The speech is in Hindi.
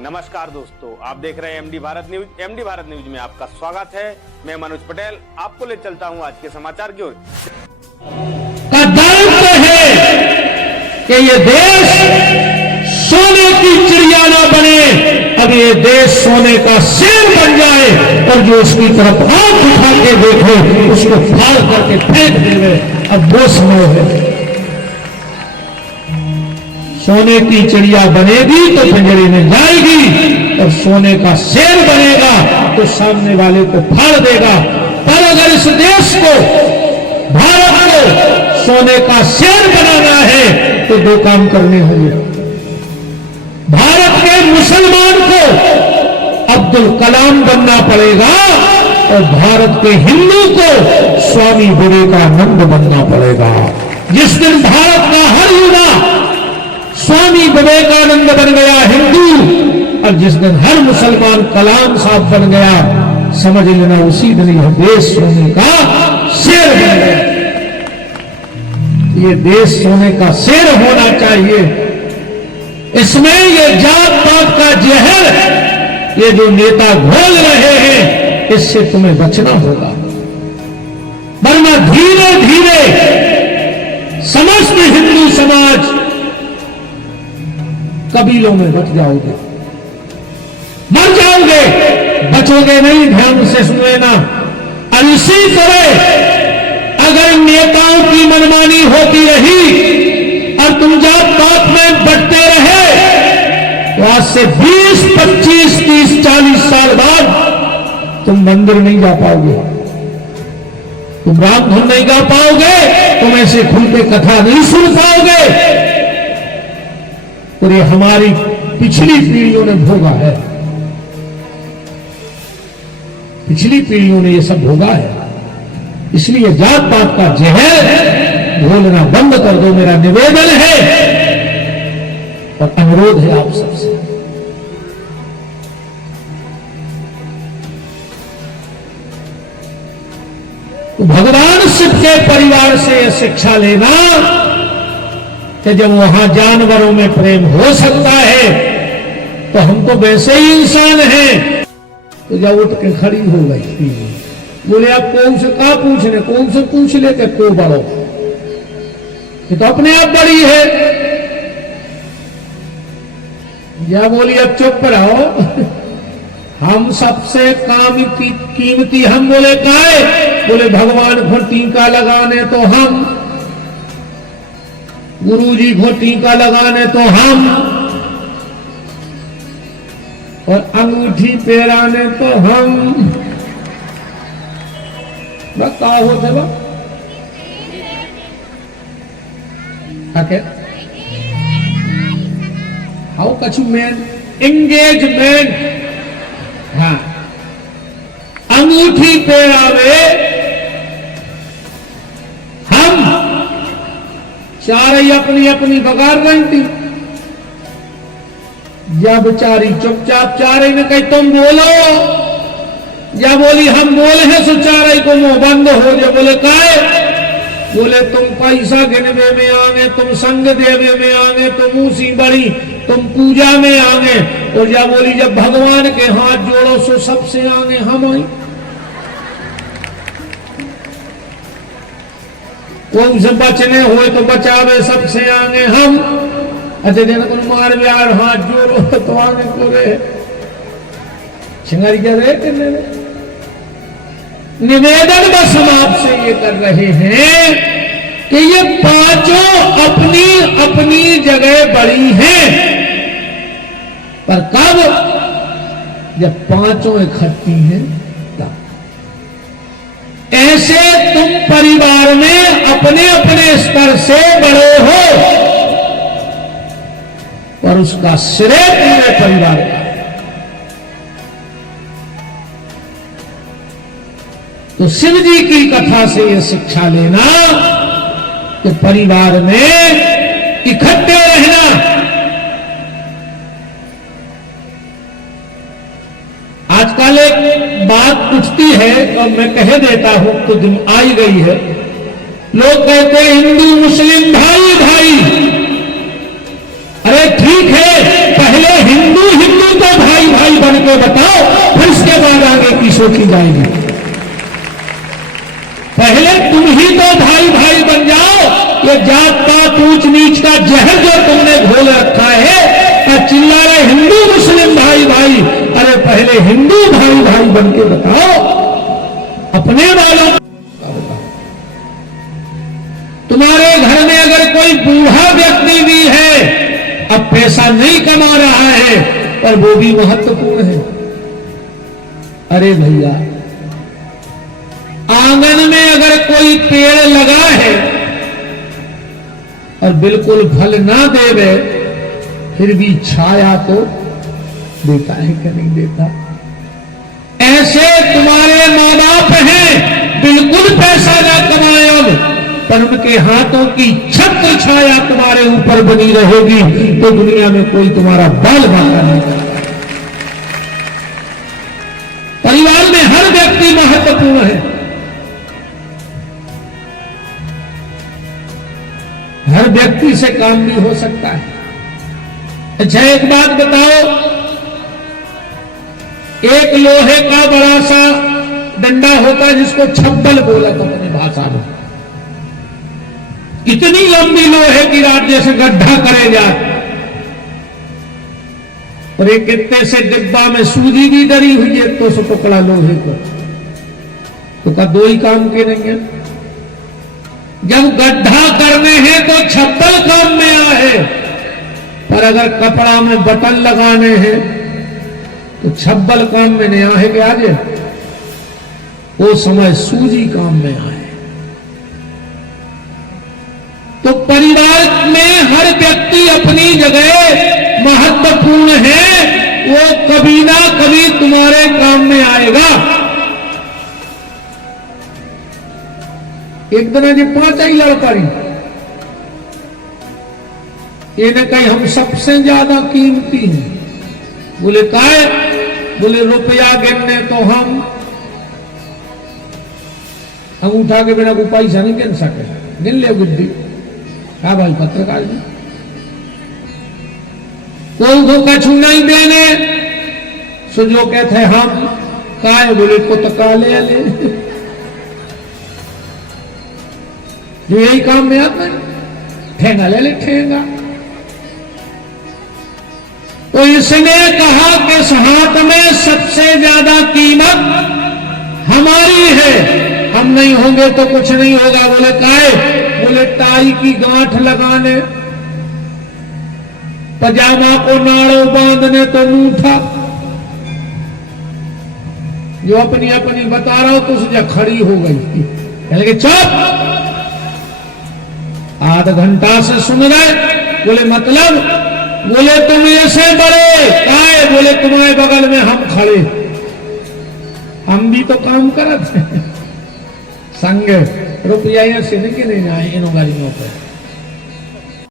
नमस्कार दोस्तों, आप देख रहे हैं MD Bharat news. MD Bharat news में आपका स्वागत है। मैं मनोज पटेल आपको ले चलता हूं आज के समाचार की ओर। का दायित्व है कि ये देश सोने की चिड़िया ना बने, अब ये देश सोने का शेर बन जाए और जो उसकी तरफ हाथ उठा के देखे उसको फाड़ करके फेंक देवे। अब वो समय है। सोने की चिड़िया बनेगी तो पिंजरे में जाएगी और सोने का शेर बनेगा तो सामने वाले को फाड़ देगा। पर अगर इस देश को, भारत को सोने का शेर बनाना है तो दो काम करने होंगे। भारत के मुसलमान को अब्दुल कलाम बनना पड़ेगा और भारत के हिंदू को स्वामी विवेकानंद बनना पड़ेगा। जिस दिन भारत का हर युवा स्वामी विवेकानंद बन गया हिंदू, और जिस दिन हर मुसलमान कलाम साहब बन गया, समझ लेना उसी दिन यह देश सोने का शेर बन गया। ये देश सोने का शेर होना चाहिए। इसमें ये जात पात का जहर ये जो नेता घोल रहे हैं, इससे तुम्हें बचना होगा, वरना धीरे धीरे समस्त हिंदू समाज कबीलों में बच जाओगे, मर जाओगे, बचोगे नहीं। ध्यान से सुने ना। और इसी तरह अगर नेताओं की मनमानी होती रही और तुम जात पात में बंटते रहे तो आज से 20, 25, 30, 40 साल बाद तुम मंदिर नहीं जा पाओगे, तुम राम धुन नहीं गा पाओगे, तुम ऐसे खुल के कथा नहीं सुन पाओगे। और ये हमारी पिछली पीढ़ियों ने भोगा है, पिछली पीढ़ियों ने ये सब भोगा है। इसलिए जात पात का जहर घोलना बंद कर दो, मेरा निवेदन है और अनुरोध है आप सबसे। तो भगवान शिव के परिवार से यह शिक्षा लेना कि जब वहां जानवरों में प्रेम हो सकता है तो हम तो वैसे ही इंसान हैं। तो जब उठ के खड़ी हो गई, बोले आप कौन से कहा पूछने, कौन से पूछ लेते को बड़ो, ये तो अपने आप बड़ी है। या बोली अब चुप रहो, हम सबसे कीमती हम। बोले काहे? बोले भगवान को टीका लगाने तो हम, गुरु जी को टीका लगाने तो हम, और अंगूठी पहराने तो हम। का होते बा हाउ कछु मैन एंगेजमेंट, हाँ, अंगूठी पहरावे हम, चारे अपनी अपनी बगार बनती। या बेचारी चुपचाप चारे ने कही तुम बोलो, या बोली हम बोले हैं सो चारे को मुंह बंद हो जाए। बोले काहे? बोले तुम पैसा गिनवे में आगे, तुम संग देवे में आगे, तुम ऊसी बड़ी, तुम पूजा में आगे। और या बोली जब भगवान के हाथ जोड़ो सो सबसे आगे हम आई। वो से बचने हुए तो बचावे सबसे आगे हम। अच्छा देना तुम मार ब्यार हाथ जोड़ो तो आगे को रे छिंगारी क्या रहे। निवेदन बस हम आपसे ये कर रहे हैं कि ये पांचों अपनी अपनी जगह बड़ी हैं, पर कब? जब पांचों इकट्ठी हैं तब। ऐसे तुम परिवार में अपने अपने स्तर से बड़े हो, पर उसका श्रेय पूरे परिवार का। तो शिव जी की कथा से यह शिक्षा लेना कि परिवार में इकट्ठे रहना। आजकल एक बात पूछती है और मैं कह देता हूं तो दिन आई गई है। लोग कहते हैं हिंदू मुस्लिम भाई भाई। अरे ठीक है, पहले हिंदू हिंदू तो भाई बन के बताओ, फिर इसके बाद आगे की सोची जाएगी। पहले तुम ही तो भाई भाई बन जाओ। ये जात पात ऊंच नीच का जहर जो तुमने घोल रखा है, चिल्ला रहे हिंदू मुस्लिम भाई भाई, अरे पहले हिंदू भाई भाई बन के बताओ अपने वालों। तुम्हारे घर में अगर कोई बूढ़ा व्यक्ति भी है, अब पैसा नहीं कमा रहा है, पर वो भी महत्वपूर्ण है। अरे भैया, आंगन में अगर कोई पेड़ लगा है और बिल्कुल फल ना देवे, फिर भी छाया तो देता है कि नहीं देता? ऐसे तुम्हारे माँ बाप हैं, बिल्कुल पैसा ना कमाए, पर उनके हाथों की छत्र छाया तुम्हारे ऊपर बनी रहेगी, तो दुनिया में कोई तुम्हारा बाल बांका नहीं करता। परिवार में हर व्यक्ति महत्वपूर्ण है। हर व्यक्ति से काम भी हो सकता है। अच्छा, एक बात बताओ, एक लोहे का बड़ा सा डंडा होता है जिसको छब्बल बोला था अपनी भाषा में। इतनी लंबी लोहे की राड जैसे गड्ढा करे जाए, और एक कितने से डिब्बा में सूजी भी डरी हुई है, तो सो टुकड़ा लोहे को, तो का दो ही काम के नहीं है। जब गड्ढा करने हैं तो छप्पल काम में आए, पर अगर कपड़ा में बटन लगाने हैं तो छब्बल काम में नहीं आए कि आजे वो समय सूजी काम में आए। तो परिवार में हर व्यक्ति अपनी जगह महत्वपूर्ण है, वो कभी ना कभी तुम्हारे काम में आएगा। एक दिन जी 5 ही लड़का रही, ये ने कही हम सबसे ज्यादा कीमती हैं। बोले काहे? बोले रुपया गिनने तो हम उठा के बिना कोई पैसा नहीं गिन सके, गिन ले बुद्धि। क्या भाई पत्रकार जी, कोई को कछु नहीं देने, सो जो कहते हम काहे? बोले को तो काले ले, जो यही काम में आता है, ठेंगा ले ले ठेंगा। तो इसने कहा कि इस हाथ में सबसे ज्यादा कीमत हमारी है, हम नहीं होंगे तो कुछ नहीं होगा। बोले काहे? बोले टाई की गांठ लगाने, पजामा को नाड़ों बांधने तो मुंह था। जो अपनी अपनी बता रहा हो तो उसने खड़ी हो गई थी, कहने चुप, आधा घंटा से सुन रहे। बोले मतलब? बोले तुम ऐसे बड़े काहे? बोले तुम्हारे बगल में हम खड़े, हम भी तो काम करते संग रुपया से नहीं आए इन गाड़ियों पर।